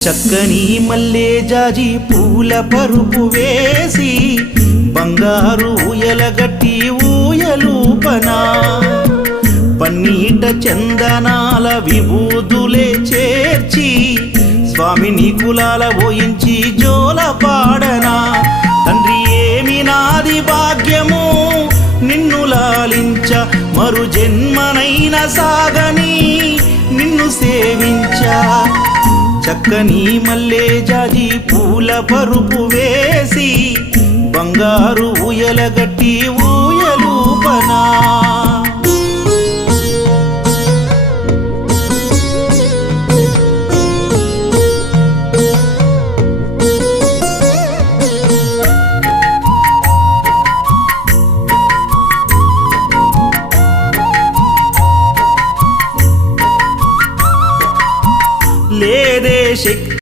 చక్కని మల్లె జాజి పూల పరుపు వేసి బంగారు ఊయలగట్టి ఊయలూపనా పన్నీట చందనాల విభూదులే చేర్చి స్వామిని కులాల పోయించి జోల పాడనా తండ్రి ఏమి నాది భాగ్యము నిన్ను లాలించ మరు జన్మనైన సాగని నిన్ను సేవించా చక్కని మల్లె జాజి పూల పరుపు వేసి బంగారు ఊయలగట్టి ఊయలూపనా।